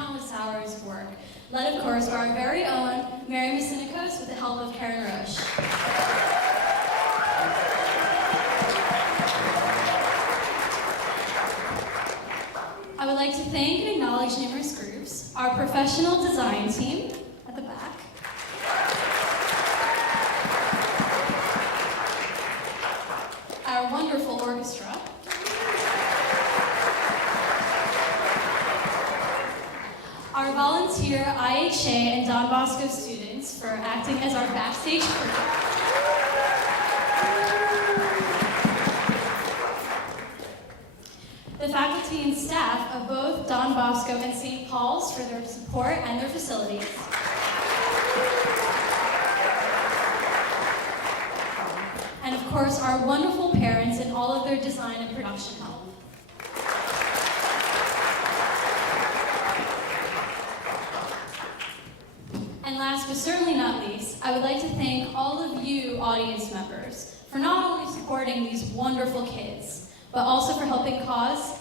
countless hours of work, led of course by our very own Mary Masinikos with the help of Karen Roche. I would like to thank and acknowledge numerous groups, our professional design team at the back, our wonderful orchestra, our volunteer IHA and Don Bosco students for acting as our backstage crew, the faculty and staff of both Don Bosco and St. Paul's for their support and their facilities, and of course our wonderful parents and all of their design and production help. And last but certainly not least, I would like to thank all of you audience members for not only supporting these wonderful kids, but also for helping cause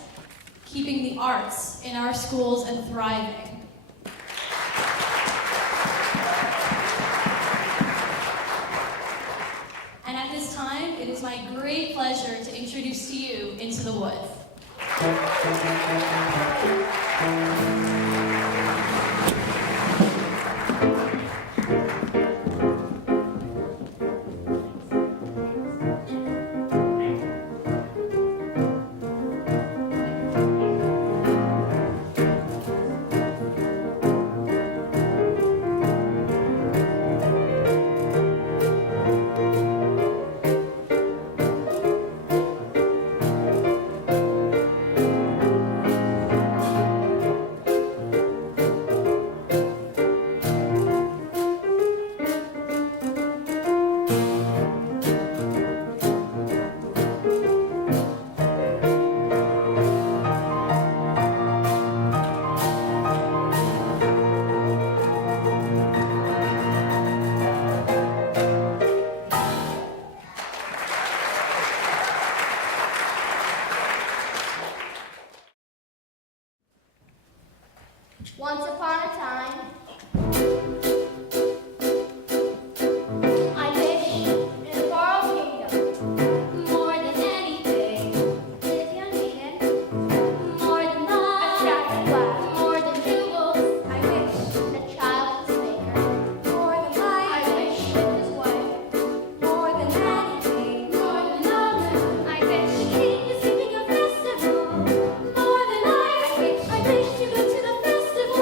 keeping the arts in our schools and thriving. And at this time, it is my great pleasure to introduce to you Into the Woods. Once upon a time, I wish in a far off kingdom, more than anything, this young maiden, more than love, attractive glass, more than jewels, I wish a child was maker, more than life, I wish his wife, more than anything, more than love, I wish he was giving a festival, more than life, I wish to go to the festival.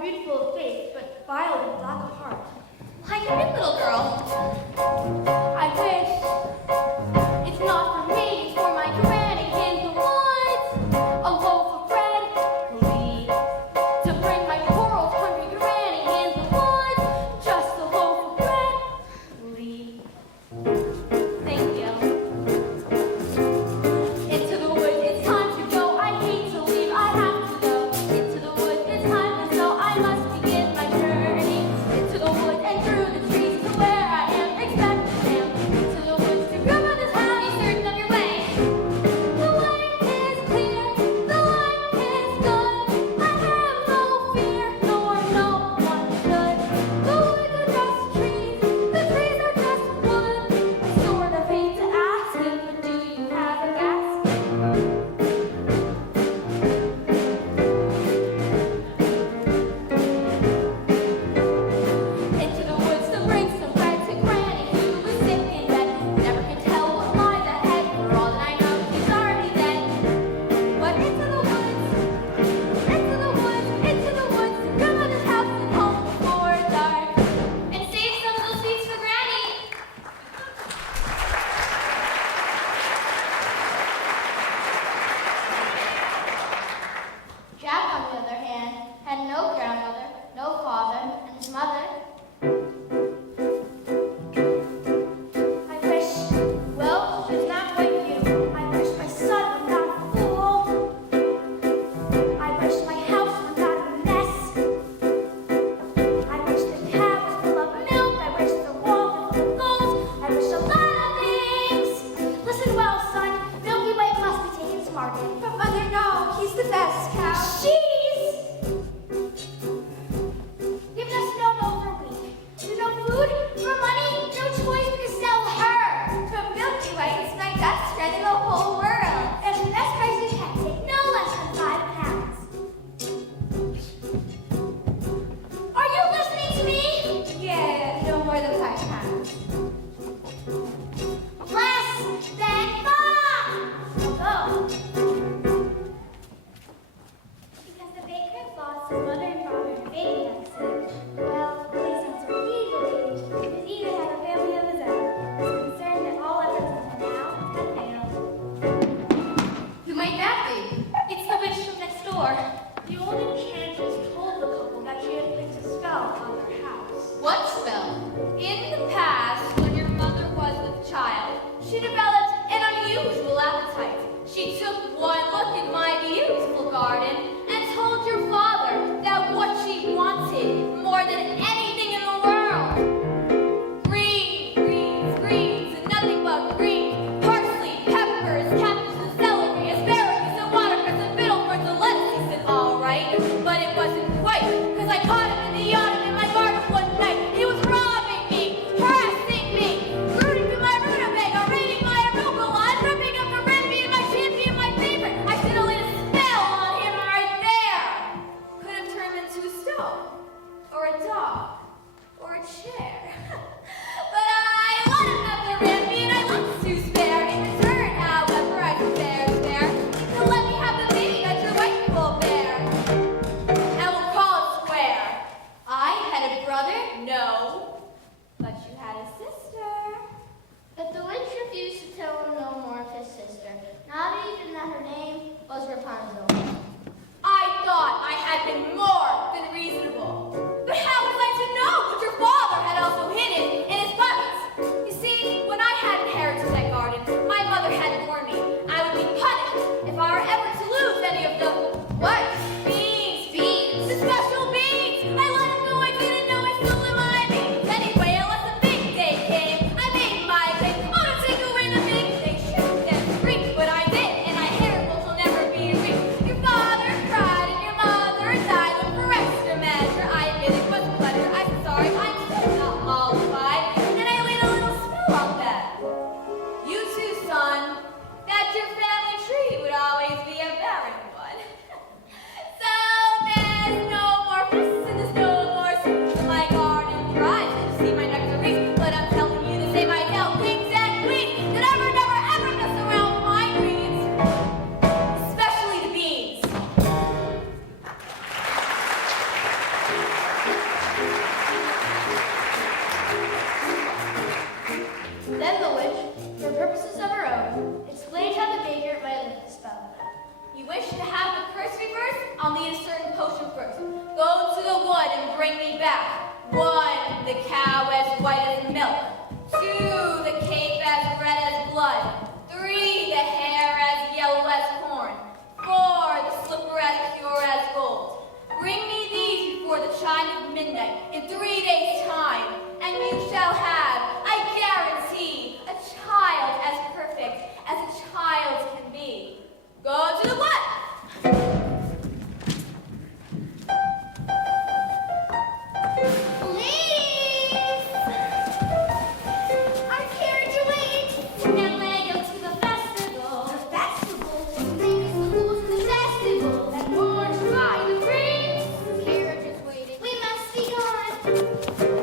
Beautiful of face, but violet and black of heart. Like a good little girl. I wish it's not for me, it's for my granny in the woods. A loaf of bread will lead to bring my poor old hungry granny in the woods. Just a loaf of bread will lead. Thank you. Into the woods, it's time to go. I hate to leave, I have to go. Into the woods, it's time to go. I must begin my journey into the woods and through the trees to where I am expected. a dog, or a chair. But I want another Ramsey and I want to spare. In return, however, I spare. So let me have the baby that your wife will bear. And we'll call it square. I had a brother? No. But you had a sister. But the witch refused to tell him no more of his sister, not even that her name was Rapunzel. I thought I had been more than reasonable. But how was I to know what your father had also hidden in his buttons? You see, when I had inherited that garden, my mother had warned me I would be punished if I were ever to lose any of the what? Beans. The special beans. I let him go. I didn't know I stole in my beans. Anyway, unless the big day came, I made my claim. Oh, to take away the big day, shoot and scream. But I did, and I hear it will never be reached. Your father cried and your mother died. But for extra measure, I admit it was pleasure. I'm sorry, I'm still not mollified. And I laid a little spell on that. You too, son, that your family tree would always be a barren one. So there's no more fists and there's no more soups in my garden thrives. You see my nectarines, but I'm telling you the same I tell kings and queens that never mess around with my greens, especially the beans. Then the witch, for purposes of her own, explained how the baker might lift the spell. You wish to have the curse reversed? I'll need a certain potion first. Go to the wood and bring me back. 1, the cow as white as milk. 2, the cape as red as blood. 3, the hair as yellow as corn. 4, the slipper as pure as gold. Bring me these before the chime of midnight in 3 days' time, and you shall have, I guarantee, a child as perfect as a child can be. Go to the what? Please! Our carriage awaits! And when I go to the festival, The festival! Bring us the fools to the festival! That orange by the breeze! Carriage is waiting. We must be gone!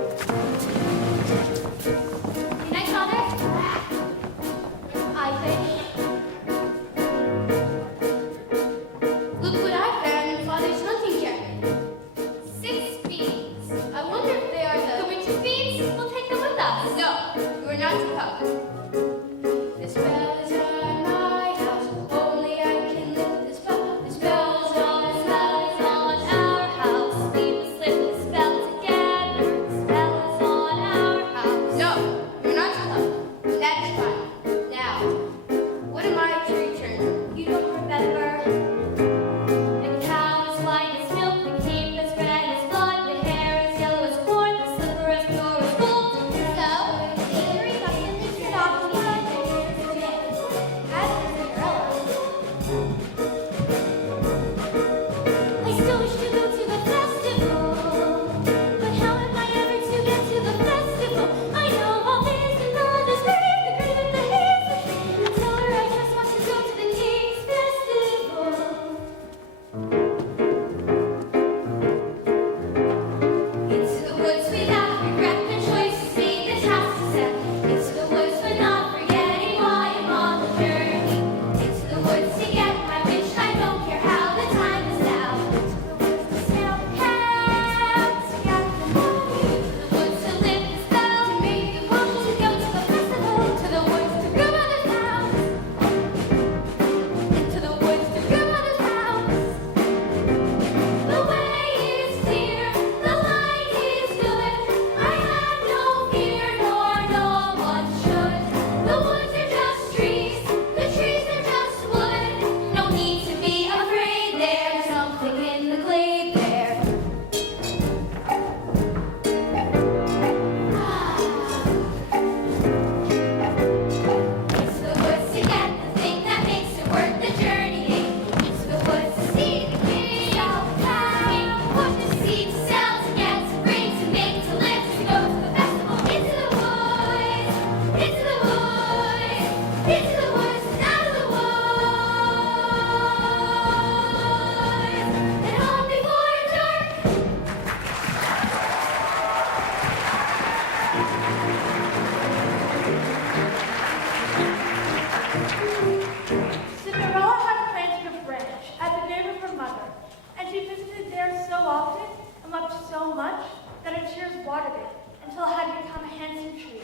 watered it until it had become a handsome tree.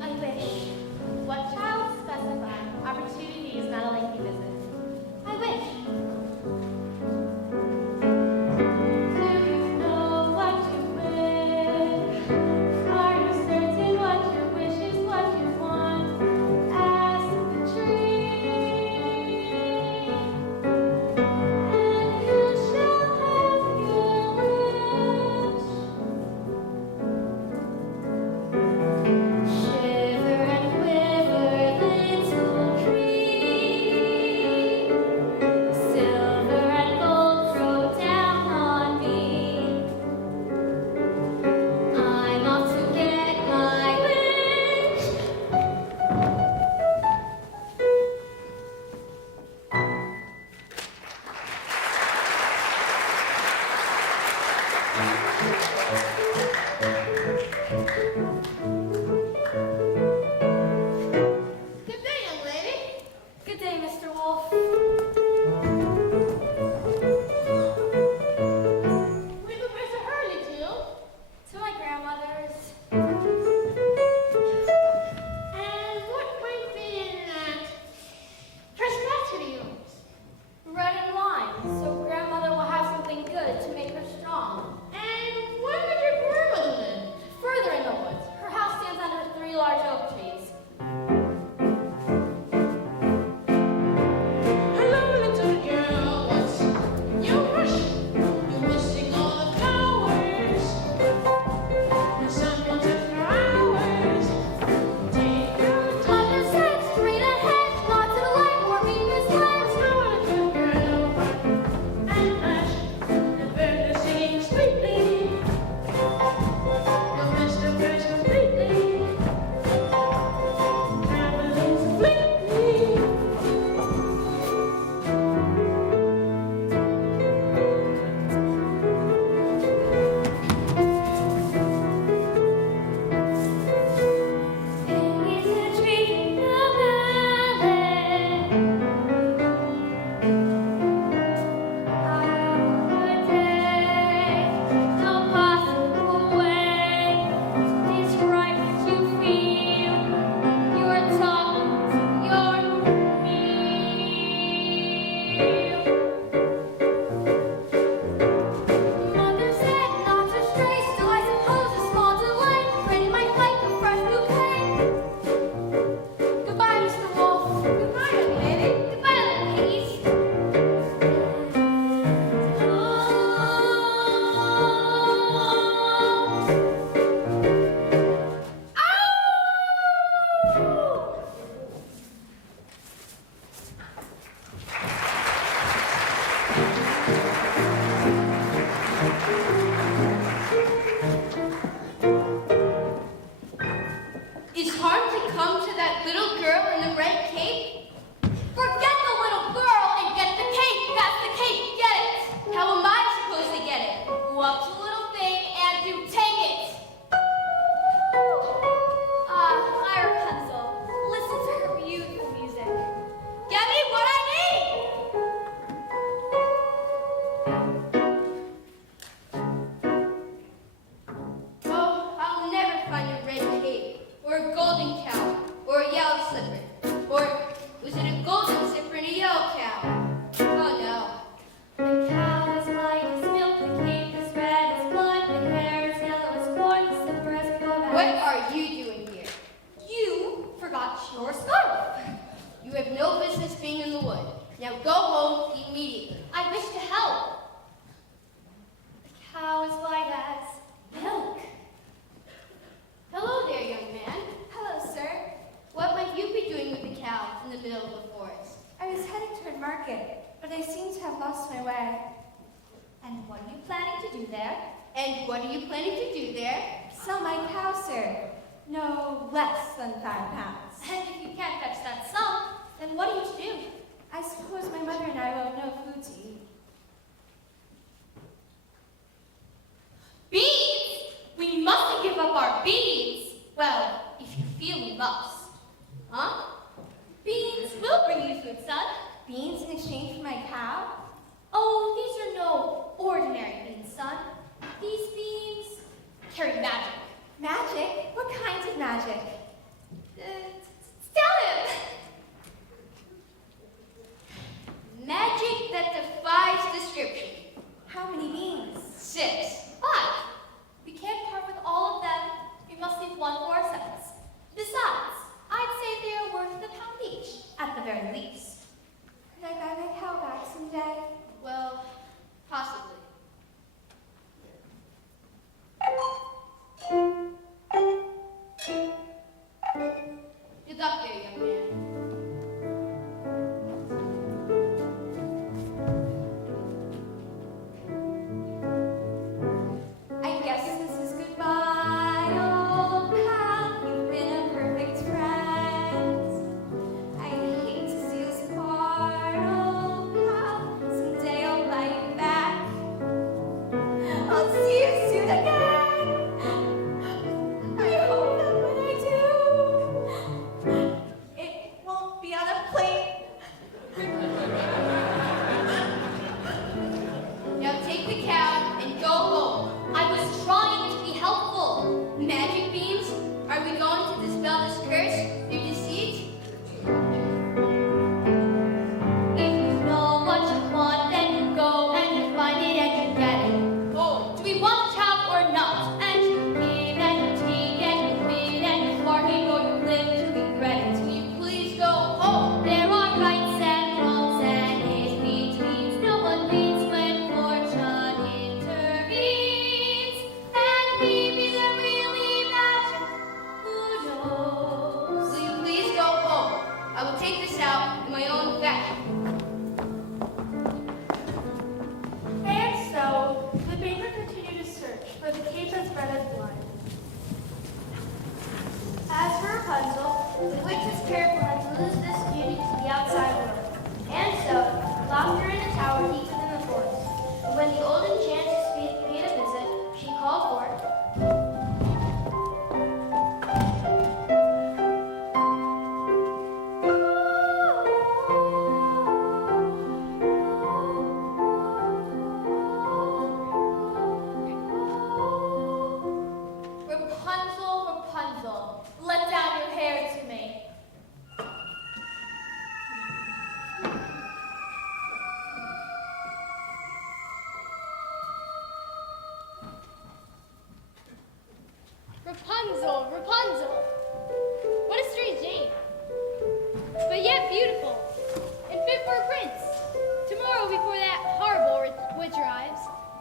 I wish. What child specified? Opportunity is not a lengthy visit. I wish. Do you know what you wish? Are you certain what your wish is what you want? Ask the tree, and you shall have your wish. Shiver and quiver, little tree. Silver and gold throw down on me. I'm off to get my wish. Good day, young lady. Good day, Mr. Wolf. We could raise a hurley to. To my grandmother's. And what might be in that prosperity yours? Bread and wine, so grandmother will have something good to make her strong. And where would your grandmother live? Further in the woods, her house stands under 3 large oak trees. Hello, little girl, what's your rush? You're missing all the flowers. And someone took your hours. Take your time. Mother said, straight ahead, not to the right, or be misled. Now, little girl, run and flash. The birds are singing sweetly. You'll miss the birds completely. Traveling sweetly. It is a tree in the valley. I would take no possible way to describe what you feel. You're talking to your Mother said not to stray, still I suppose a small delay. Ready my flight, a fresh bouquet. Goodbye, Mr. Wolf. Goodbye, young lady. Goodbye, little piggies. Is harm to come to that little girl in the red cape? Forget the little girl and get the cake. That's the cake. Get it. How am I supposed to get it? Go up to the little thing and do take it. Fire pencil. Listen to her beautiful music. Get me what I need! Oh, I'll never find a red cape, or a golden cow, or a yellow slipper. Or was it a golden slipper and a yellow cow? Oh no. The cow is white as milk, the cape is red as blood, the hair is yellow as corn, the slipper is cold as... What are you doing here? You forgot your scarf. You have no business being in the wood. Now go home immediately. I wish to help. The cow is white as milk. Hello there, young man. Hello, sir. What might you be doing with the cow in the middle of the forest? I was headed toward market, but I seem to have lost my way. And what are you planning to do there? And what are you planning to do there? Sell my cow, sir. No less than 5 pounds. And if you can't fetch that sum, then what are you to do? I suppose my mother and I will have no food to eat. Beans? We mustn't give up our beans. Well, if you feel we must. Huh? Beans will bring you food, son. Beans in exchange for my cow? Oh, these are no ordinary beans. turn magic. Magic? What kinds of magic? Tell him! Magic that defies description. How many beans? 6. 5. We can't part with all of them. We must leave one for ourselves. Besides, I'd say they are worth the pound each, at the very least. Could I buy my cow back someday? Well, possibly. Good luck there, young man. I guess this is goodbye, old pal. You've been a perfect friend. I hate to see us part, old pal. Someday I'll buy you back. I'll see you soon again. I hope that when I do, it won't be on a plane. Now take the cow and go home. I was trying to be helpful. Magic beans? Are we going to dispel this curse through deceit? If you know what you want, then you go and you find it and you get it. Oh, Do we want a child or not? And you give and you take and you win and you bargain or you live to regret it. will you please go home? There are rights and wrongs and in-betweens. No one wins when fortune intervenes. And maybe they're really magic. Who knows? Will you please go home? I will take this out in my own fashion. And so, the baker continued his search for the cape that's red as blood. As for Rapunzel, the witch was careful not to lose this beauty to the outside world. And so, locked her in a tower deep within the forest. And when the old enchantress paid a visit, she called forth, Rapunzel, Rapunzel, let down your hair to me. Rapunzel, Rapunzel. What a strange name. But yet beautiful and fit for a prince. Tomorrow, before that horrible witch arrives,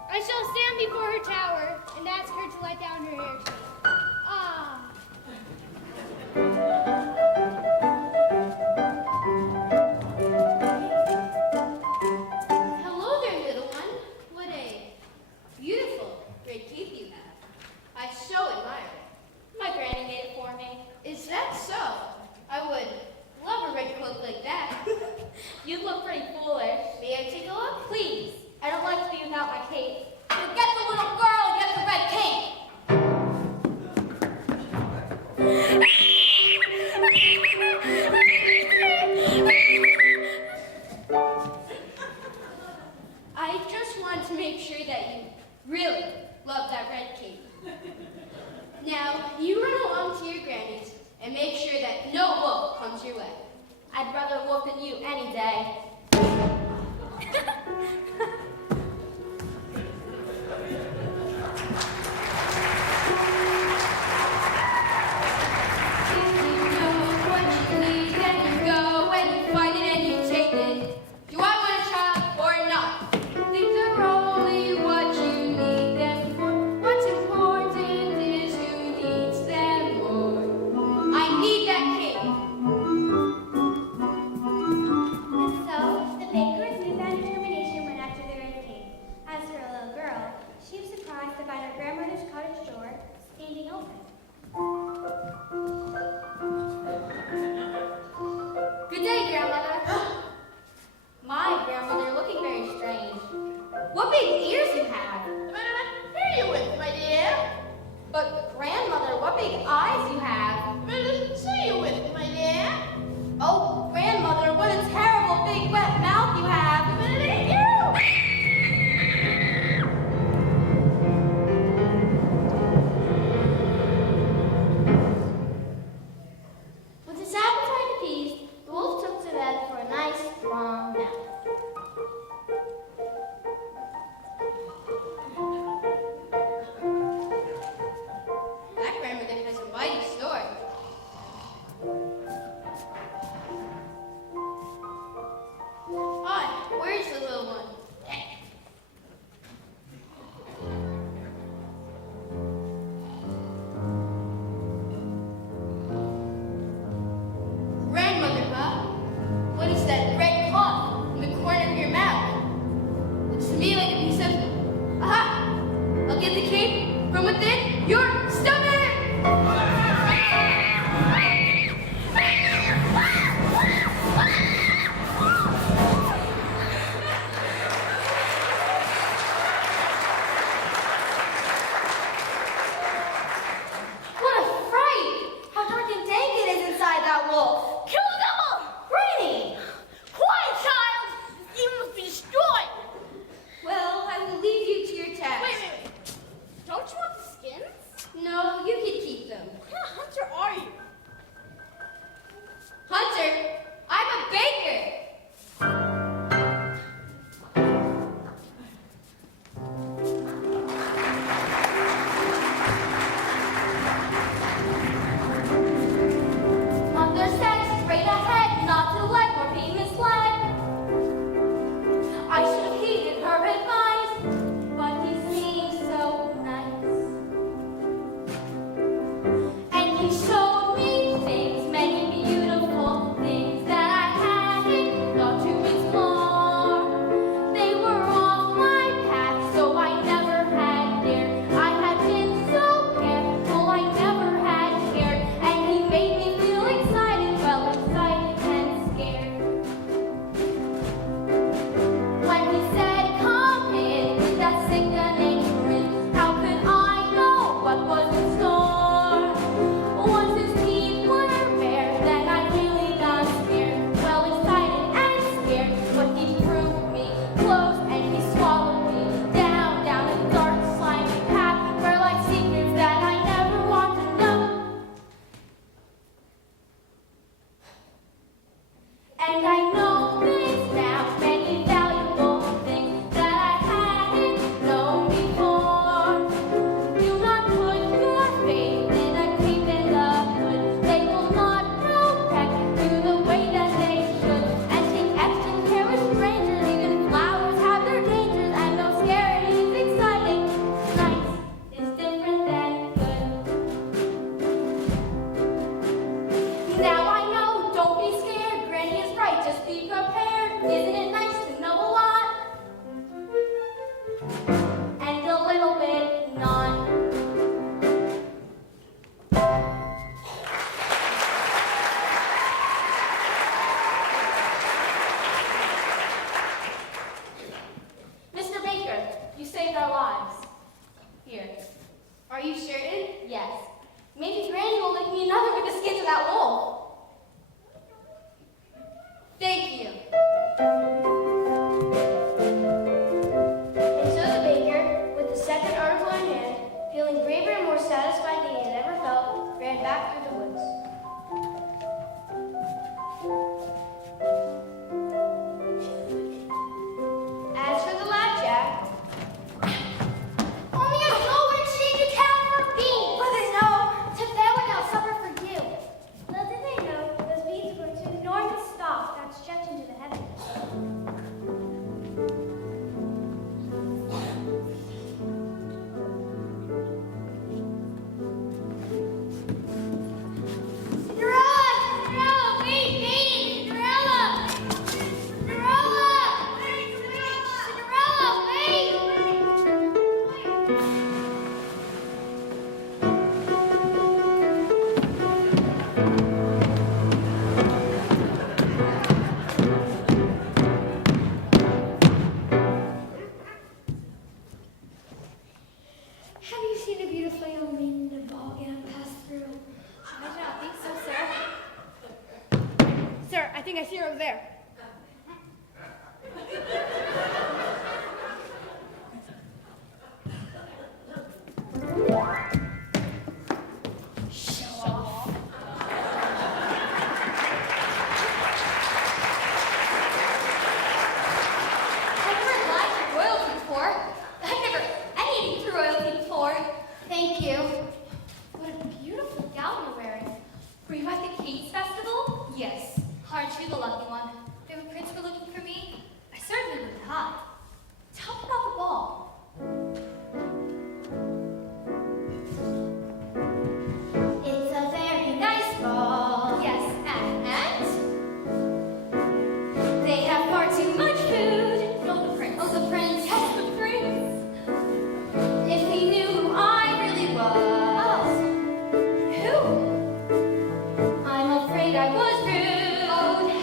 I shall stand before her tower and ask her to let down her hair to me. Ah. Hello there, little one. What a beautiful red cape you have. I so admire it. My granny made it for me. Is that so? I would love a red cloak like that. You look pretty foolish. May I take a look? Please, I don't like to be without my cape. Forget the little girl and get the red cape. I just wanted to make sure that you really love that red cape. Now, you run along to your granny's and make sure that no wolf comes your way. I'd rather wolf than you any day. If you know what you need, then you go and you find it and you take it. Do I want a child or not? Things are only what you need them for. What's important is who needs them more. I need that cape. and so, the baker with newfound determination went after their saved our lives. Here. Are you certain? Yes. Maybe Granny will make me another with the skins of that wolf. Thank you. And so the baker, with the second article in hand, feeling braver and more satisfied than he had ever felt, ran back through the woods. As for the lad Jack, Only a soul would exchange a cow for a bean. Mother, no. To there without supper for you. little did they know those beans were an enormous stalk that stretched into the heavens. Cinderella! Cinderella! Wait, wait! Cinderella! Cinderella! Cinderella, wait! Have you seen a beautiful young maiden in a ball gown pass through? I do not think so, sir. Sir, I think I see her over there. I've never lied to royalty before. I've never anything to royalty before. Thank you. What a beautiful gown you're wearing. Were you at the King's Festival? Yes. Aren't you the lucky one? If a prince were looking for me, I certainly wouldn't hide. Tell me about the ball. It's a very nice ball. Yes, and? They have far too much food. No, the prince. Oh, the prince. Yes, the prince. If he knew who I really was. Who? I'm afraid I was rude.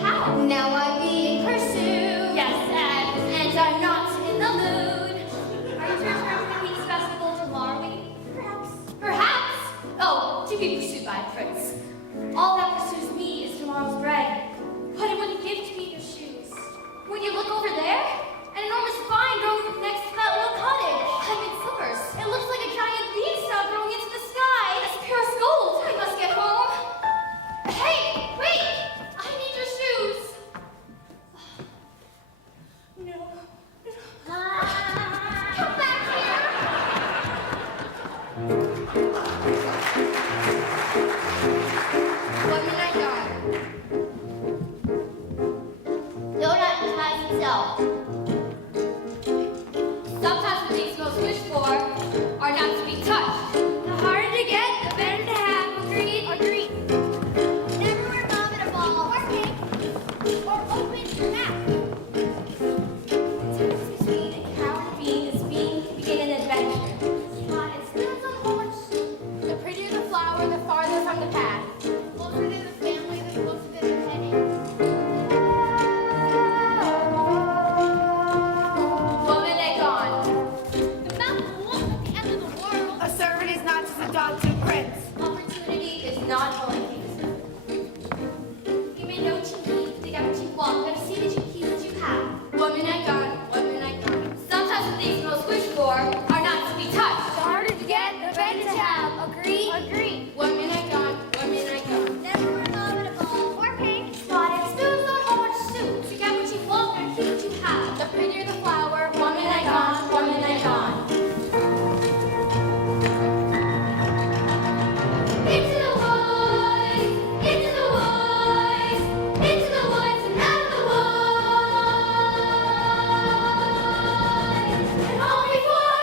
How? Now I'm being pursued. Yes, And I'm not in the mood. Are you to return to the King's Festival tomorrow, lady? Perhaps. Perhaps. Oh, to be pursued by a prince. All that pursues me is tomorrow's bread. But it wouldn't give to me your shoes. When you look over there, an enormous vine growing next to that little cottage. I'm in slippers. It looks like a giant beanstalk growing into the sky. As pure as gold. I must get home. Hey, wait! I need your shoes. No. Come back here. What midnight dawn? Donut ties himself. Sometimes the things most wished for are not to be touched. The harder to get, the better to have. Agreed? Agreed. Never vomit a ball or cake or open your mouth. The difference between a cow and a bean is bean can begin an adventure. Hot and spoons on horse. The prettier the flower, the farther from the path. Closer to the family, the closer to their heading. Woman and gone. The mouth won't at the end of the world. A servant is not to adopt a prince. Opportunity is not always. You may know what you need to get what you want. Better see that you keep what you have. Woman and gone. Woman and gone. Sometimes the things most wished for are not to be touched. The harder to get, the better to have. Agreed? Agreed. Woman and gone. Woman and gone. Never vomit a ball or cake. Hot and spoons on horse soup. To get what you want, better keep what you have. The prettier the flower, woman and gone. Woman and gone. Into the woods, into the woods, into the woods and out of the woods. And home before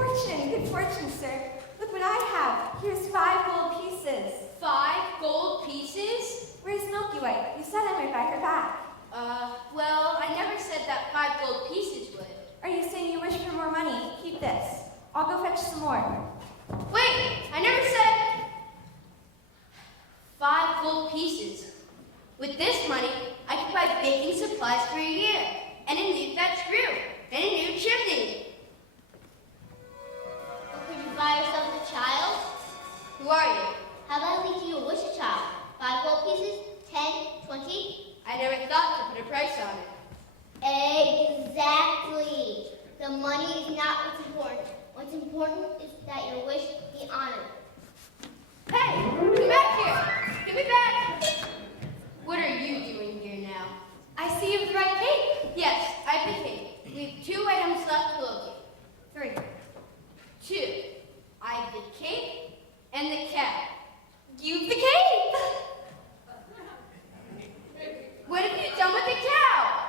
Good fortune, sir. Look what I have. Here's 5 gold pieces. 5 gold pieces? Where's Milky Way? You said I might buy her back. Well, I never said that 5 gold pieces would. Are you saying you wish for more money? Keep this. I'll go fetch some more. Wait, I never said 5 gold pieces. With this money, I could buy baking supplies for a year, and a new thatch roof, and a new chimney. Or could you buy yourself a child? Who are you? How about I leave you a wish a child? 5 gold pieces? 10? 20? I never thought to put a price on it. Exactly. The money is not what's important. What's important is that your wish be honored. Hey, come back here. Give me back. What are you doing here now? I see you have the right cake. Yes, I have the cake. We have 2 items left to locate. 3. 2. I have the cake and the cow. You've the cake. What have you done with the cow?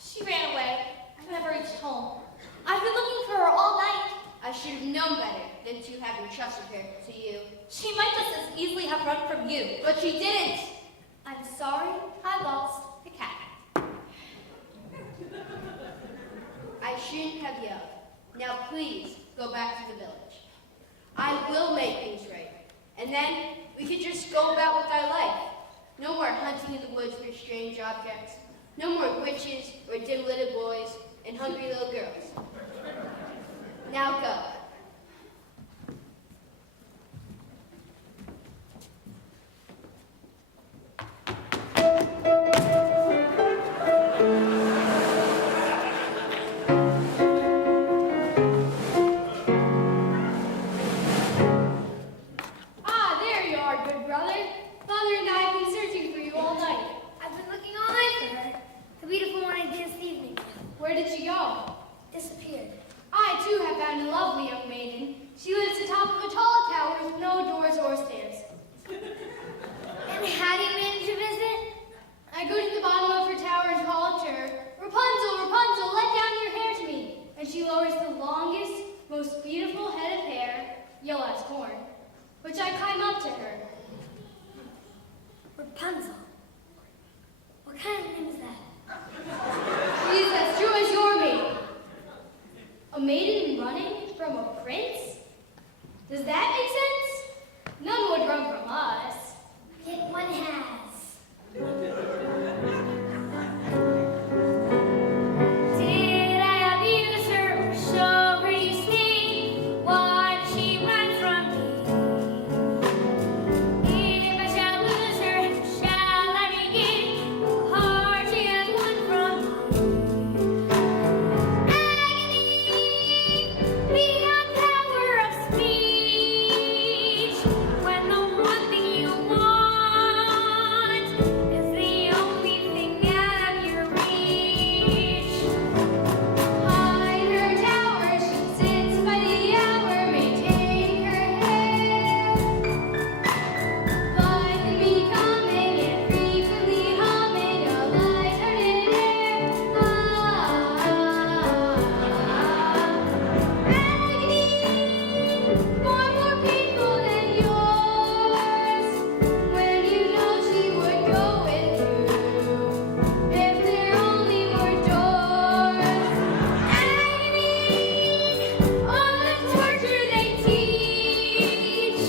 She ran away. I've never reached home. I've been looking for her all night. I should have known better than to have entrusted her to you. She might just as easily have run from you. But she didn't. I'm sorry I lost the cat. I shouldn't have yelled. Now please go back to the village. I will make things right. And then we could just go about with our life. No more hunting in the woods for strange objects. No more witches or dim-witted boys and hungry little girls. Now go. Ah, there you are, good brother. Father and I have been searching for you all night. I've been looking all night for her. The beautiful one I danced the evening with. Where did she go? Disappeared. I, too, have found a lovely young maiden. She lives atop of a tall tower with no doors or stairs. And how do you manage to visit? I go to the bottom of her tower and call to her, Rapunzel, Rapunzel, let down your hair to me. And she lowers the longest, most beautiful head of hair, yellow as corn, which I climb up to her. Rapunzel. What kind of name is that? She is as true as your maiden. A maiden running from a prince? Does that make sense? None would run from us. Yet one has. Did I abuse her or show her you see what she wants from me? If I shall lose her, shall I regain the heart she has won from me? Agony beyond power of speech, when the one thing you want is the only thing out of your reach. Hide her tower, she sits by the hour, maintaining her hair. Blithely becoming and frequently humming a light-hearted air. Agony, far more painful than yours, when you know she would go with you if there only were doors. Agony, all the torture they teach,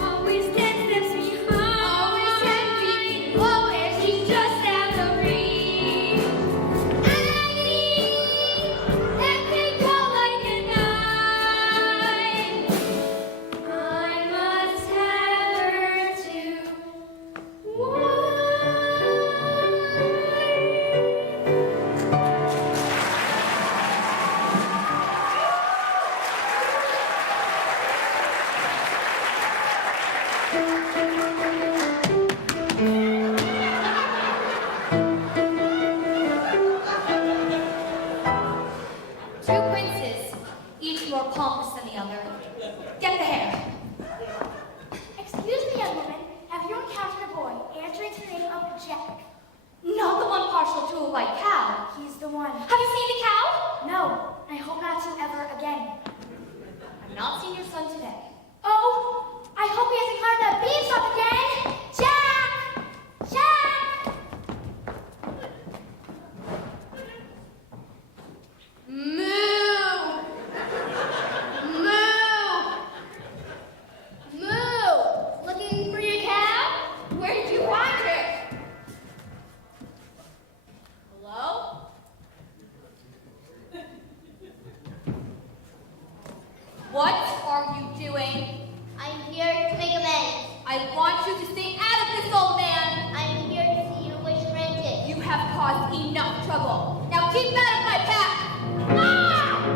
always 10 steps behind, always 10 feet below, and she's just out of reach. Agony, that can go like a knife. I must have her to wife. Two princes, each more pompous than the other. Get the hair. Excuse me, young woman. Have you encountered a boy answering to the name of Jack? Not the one partial to a white cow. He's the one. Have you seen the cow? No, I hope not to ever again. not seen your son today. Oh, I hope he hasn't climbed that beanstalk again. Jack! Jack! Moo! Moo! Moo! Looking for your cow? Where did you find her? Hello? What are you doing? I'm here to make amends. I want you to stay out of this, old man. I'm here to see your wish granted. You have caused enough trouble. Now keep out of my path. Ah!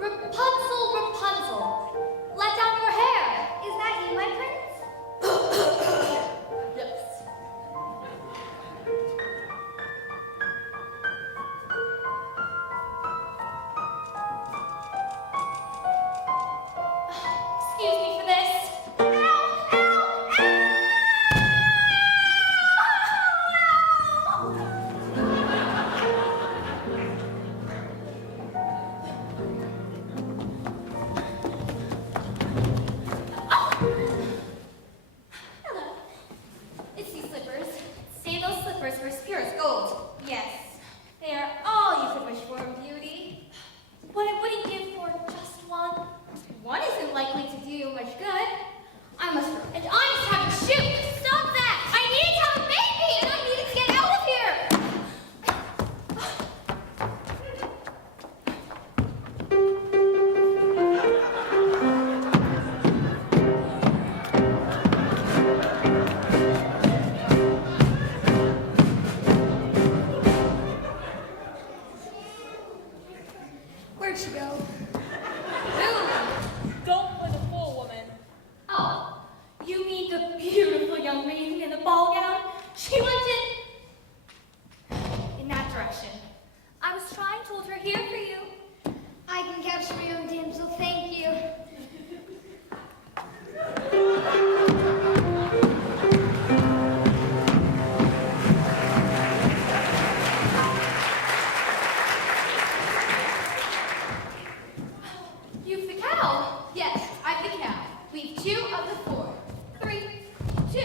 Rapunzel, Rapunzel, let down your hair. Is that you, my prince? Yes. Excuse me for this. Hello. It's these slippers. Say those slippers were pure as gold. Yes. They are all you could wish for in beauty. What I wouldn't give for just one. One isn't likely to do you much good. I must have to shoot. Stop that! I need to have a baby and I need to get out of here. Where'd she go? Don't play the fool, woman. Oh, you mean the beautiful young maiden in the ball gown? She went in that direction. I was trying to hold her here for you. I can capture my own damsel, thank you. You've the cow. Yes, I'm the cow. We've 2 of the 4. 3, 2,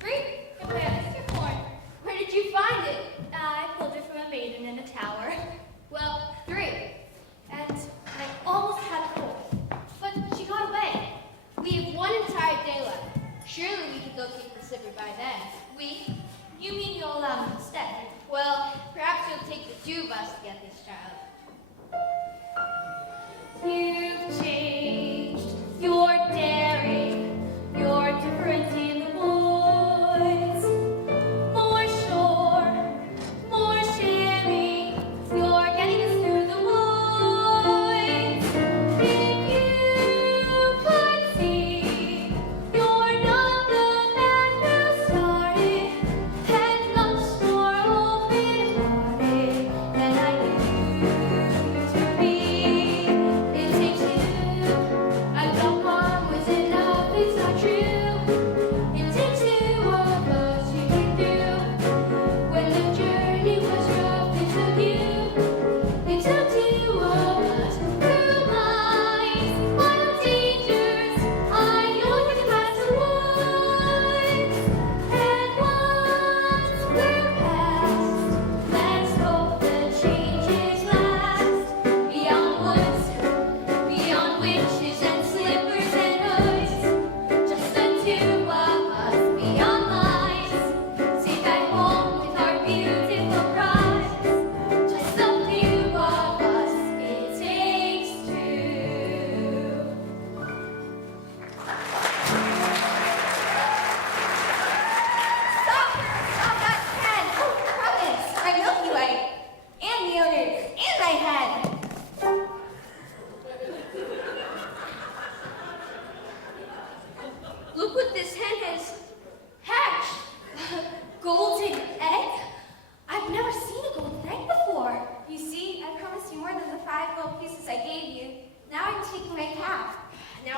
3. And where is your horn? Where did you find it? I pulled her from a maiden in a tower. Well, 3.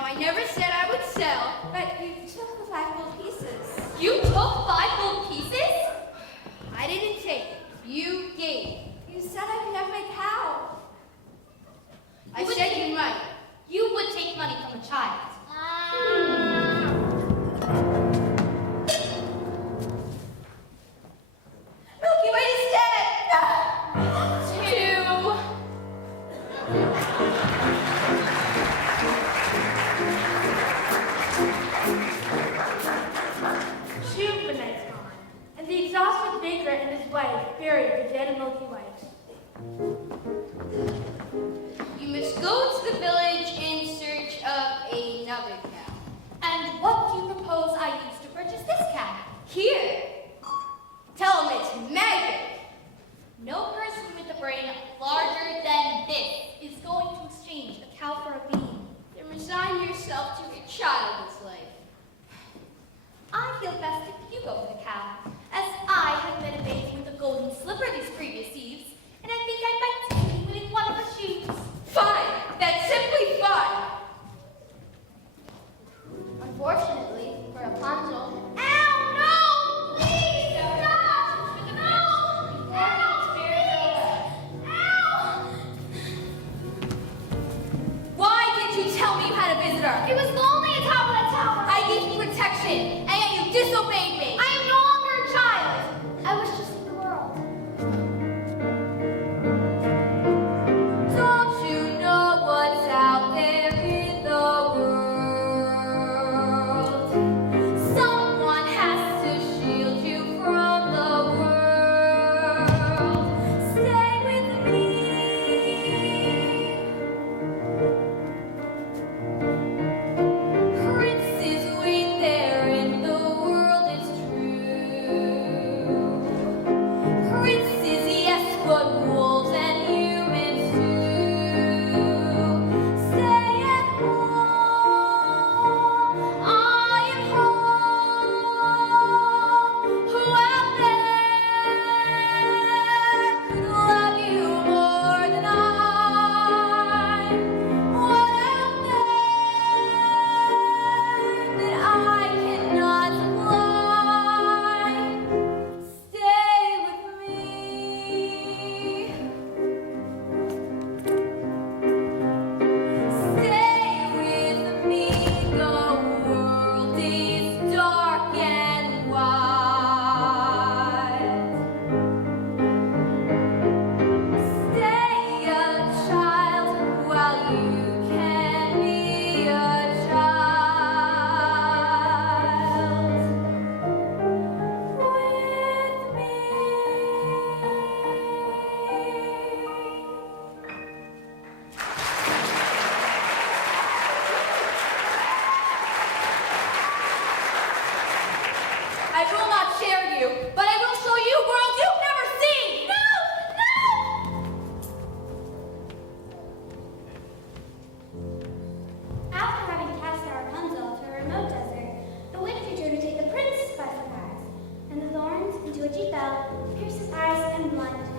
I never said I would sell. But you took the 5 gold pieces. You took 5 gold pieces? I didn't take it. You gave. You said I could have my cow. I said you might. You would take money from a child. Milky Way is dead! 2. Shoot the night's gone, and the exhausted baker and his wife buried the dead Milky Way. You must go to the village in search of another cow. And what do you propose I use to purchase this cow? Here. Tell them it's magic. No person with a brain larger than this is going to exchange a cow for a bean. Then resign yourself to a childless life. I feel best if you go for the cow, as I have been a baby with a golden slipper these previous eves, and I think I might take you winning one of her shoes. Fine. That's simply fine. Unfortunately for Rapunzel, Ow, no! Please, stop! No! Why did you tell me you had a visitor? It was lonely atop of that tower. I gave you protection, and yet you disobeyed me. I am no longer a child. I was just in the world. Don't you know what's out there in the world? Someone has to shield you from the world. Stay with me. Princes wait there in the world is true. Princes, yes, but wolves and humans too. Stay at home. I am home. Who out there could love you more than I? What out there that I cannot supply? Stay with me. Stay with me. The world is dark and wide. Stay a child while you can be a child. With me. I will not share you, but I will show you worlds you've never seen. No! After having cast our Rapunzel to a remote desert, the wind drew to take the prince by surprise, and the thorns into which he fell pierced his eyes and blinded him.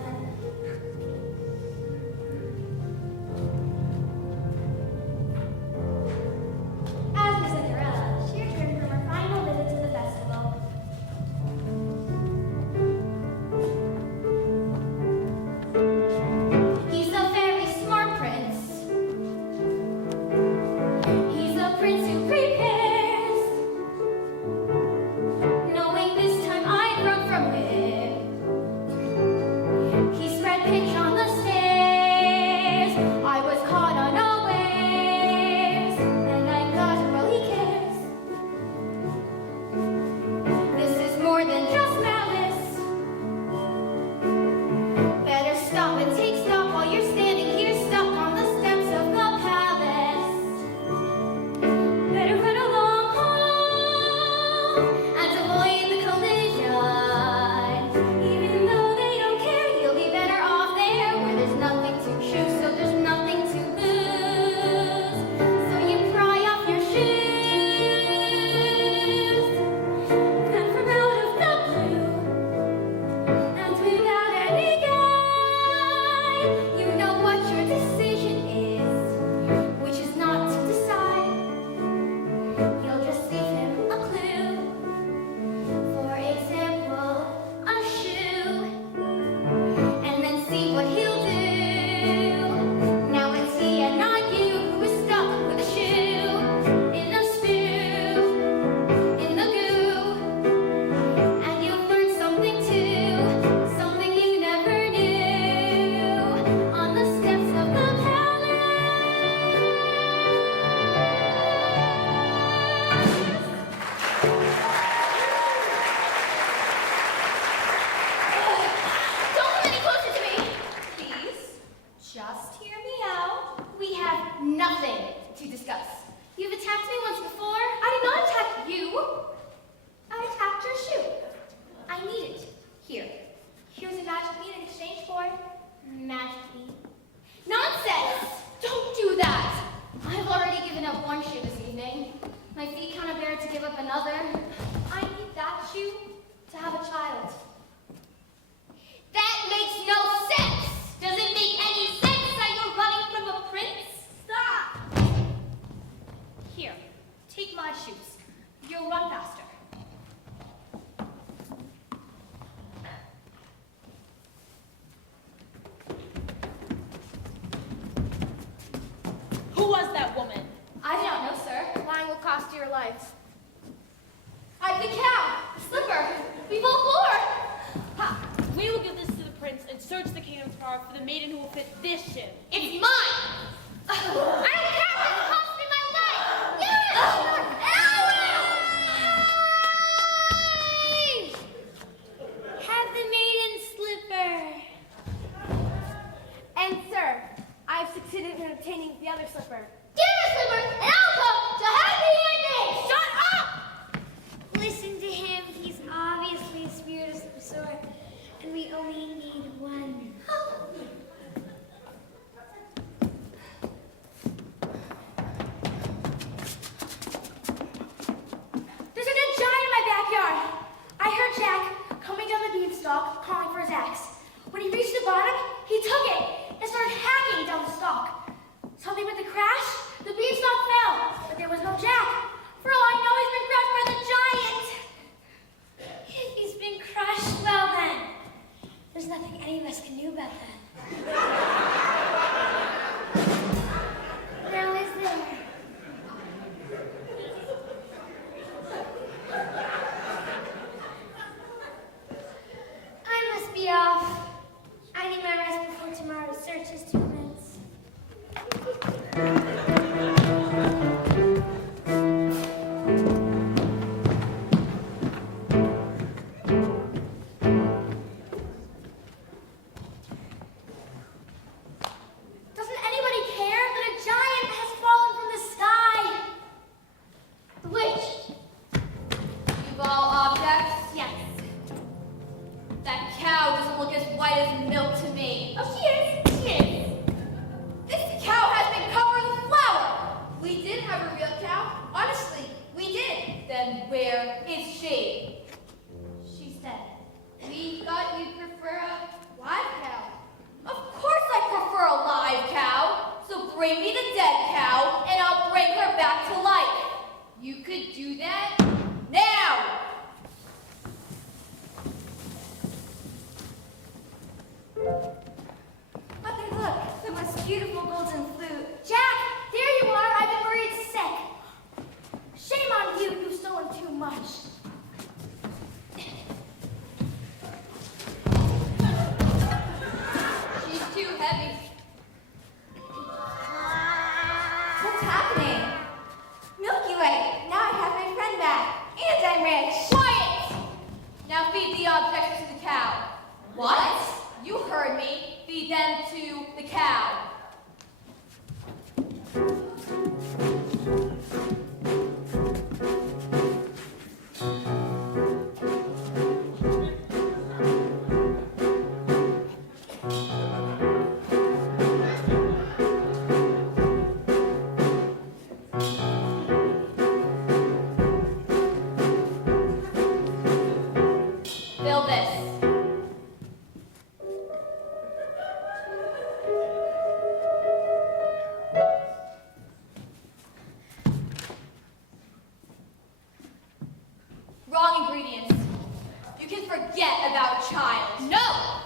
As for Cinderella, she returned from her final visit to the festival. He's a very smart prince. He's a prince who prepares, knowing this time I'd run from him. He spread pitch on the stairs. I was caught unawares, and I thought, well, he cares. This is more than just malice. Better stop and take stock while you're standing here stuck on the steps of the palace. Better run along home and avoid the collision. Even though they don't care, you'll be better off there was that woman? I do not know, sir. Lying will cost you your life. I'm the cow, the slipper. We both four. Ha! We will give this to the prince and search the kingdom tomorrow for the maiden who will fit this ship. It's mine. I don't care if it costs me my life. Yes! Have the maiden slipper. And sir, I've succeeded in obtaining the other slipper. Give me the slipper, and I'll come to happy ending. Shut up! Listen to him. He's obviously a spirit of some sort, and we only need one. There's a dead giant in my backyard. I heard Jack coming down the beanstalk, calling for his axe. When he reached the bottom, he took it and started hacking down the stalk. Suddenly with the crash, the beanstalk fell, but there was no Jack. For all I know, he's been crushed by the giant. If he's been crushed, well then, there's nothing any of us can do about that. Now is there? I must be off. I need my rest before tomorrow's search is to commence. Doesn't anybody care that a giant has fallen from the sky? The witch. You've all objects? Yes. That cow doesn't look as white as milk to me. Oh, she is. She is. This cow has been covered with flour. We did have a real cow. Honestly, we did. Then where is she? She's dead. We thought you'd prefer a live cow. Of course I prefer a live cow. So bring me the dead cow and I'll bring her back to life. You could do that now. Mother, look, the most beautiful golden flute. Jack, there you are. I've been worried sick. Shame on you, you've stolen too much. She's too heavy. What's happening? Milky Way, now I have my friend back. And I'm rich. Quiet! Now feed the objects to the cow. What? You heard me. Feed them to the cow. Fill this. Wrong ingredients. You can forget about child. No!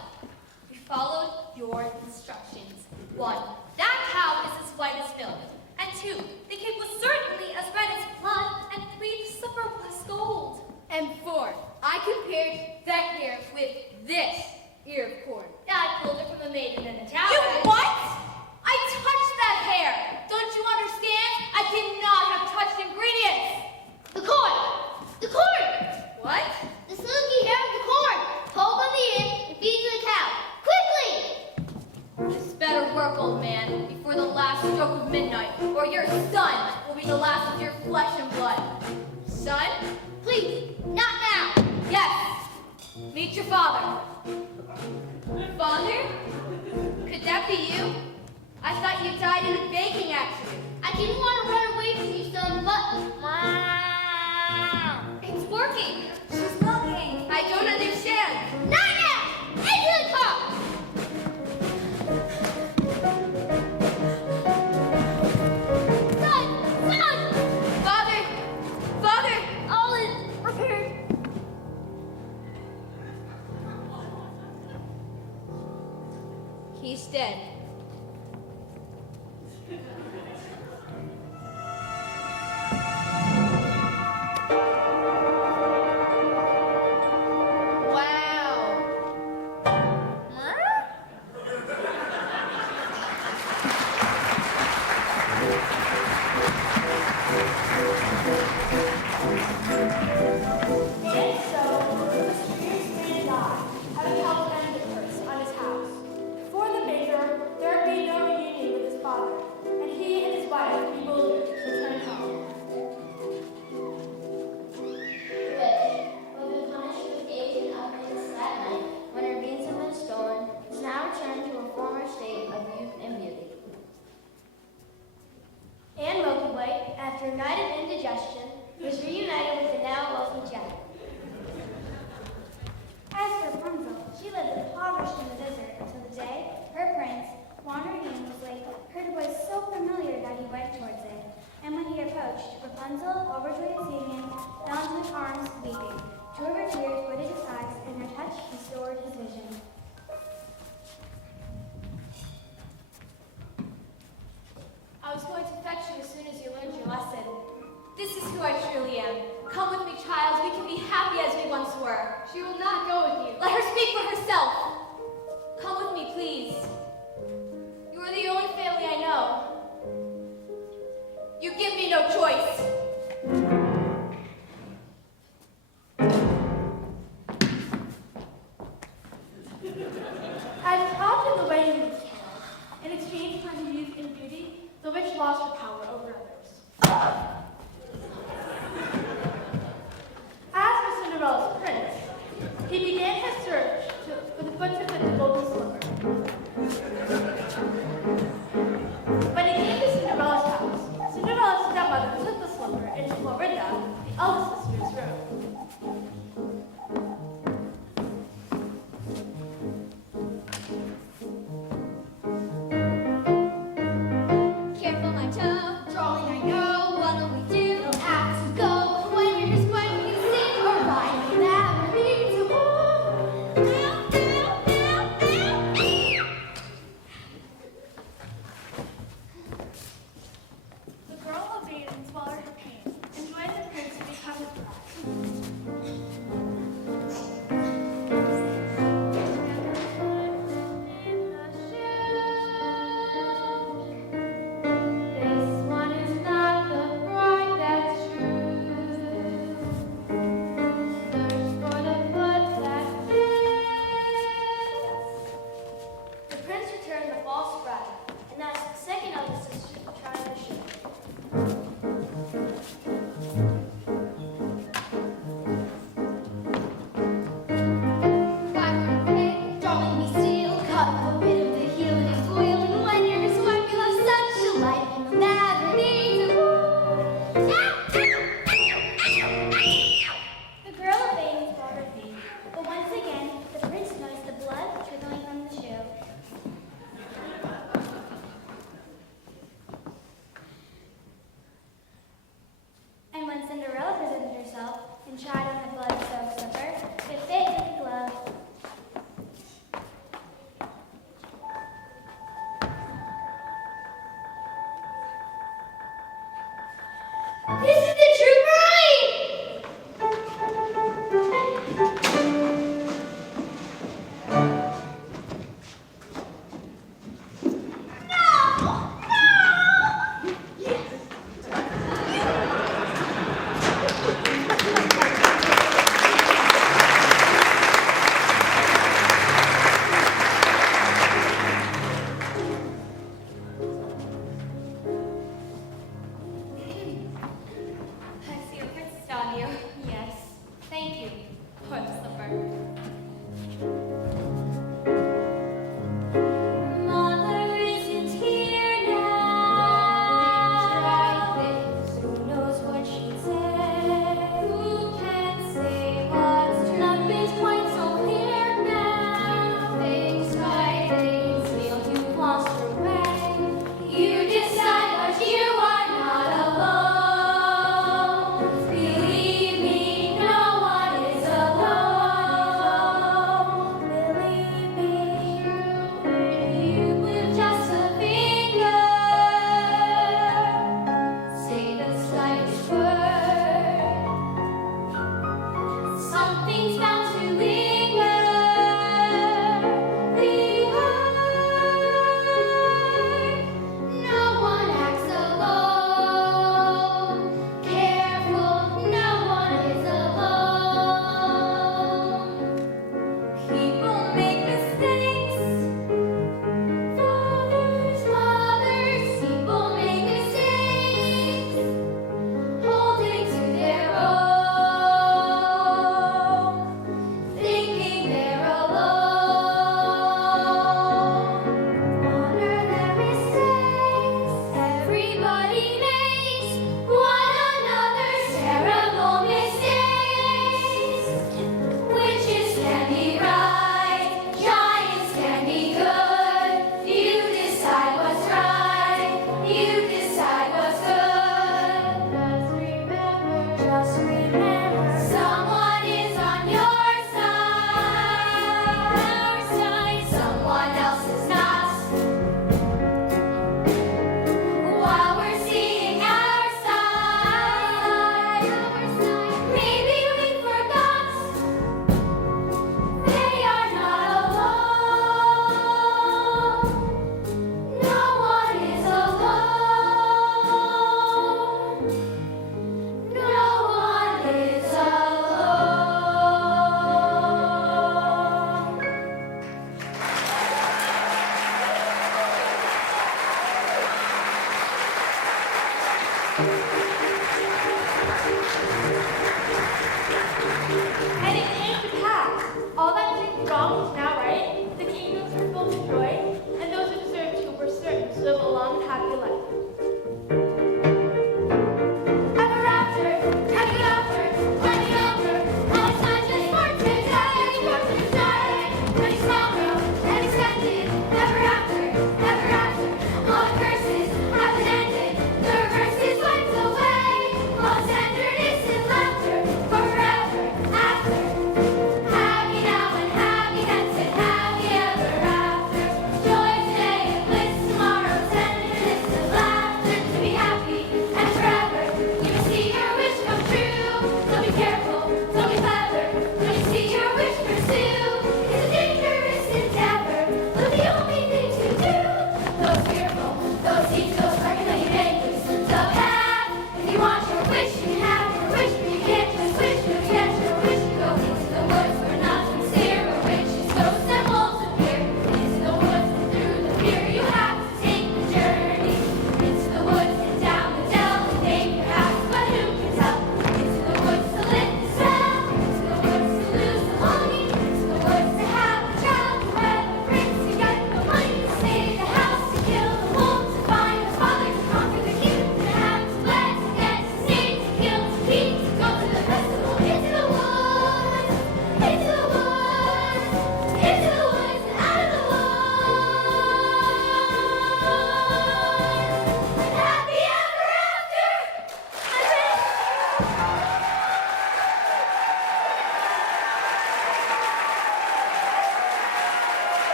We followed your instructions. 1. That cow is as white as milk. And 2. The cake was certainly as red as blood. And 3. The slipper was gold. And 4. I compared that ear with this ear of corn. I pulled it from the maiden in the tower. You what? I touched that hair. Don't you understand? I cannot have touched ingredients. The corn! The corn! What? The silky hair of the corn! Pull from the ear and feed to the cow. Quickly! This better work, old man, before the last stroke of midnight, or your son will be the last of your flesh and blood. Son? Please, not now! Yes. Meet your father. Father? Could that be you? I thought you died in a baking accident. I didn't want to run away from you, son, but... Mom! It's working. She's milking. I don't understand. Not now! Into the car! Son! Son! Father! Father! All is prepared. He's dead. She will not go with you. Let her speak for herself. Come with me, please. You are the only family I know. You give me no choice. As part of the wedding was held, in exchange for her youth and beauty, the witch lost her power over others. As for Cinderella's prince, he began his search for the footprint of the golden slipper. When he came to Cinderella's house, Cinderella's stepmother took the slipper into Florinda, the eldest sister's room. Careful my toe.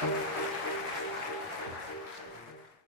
Thank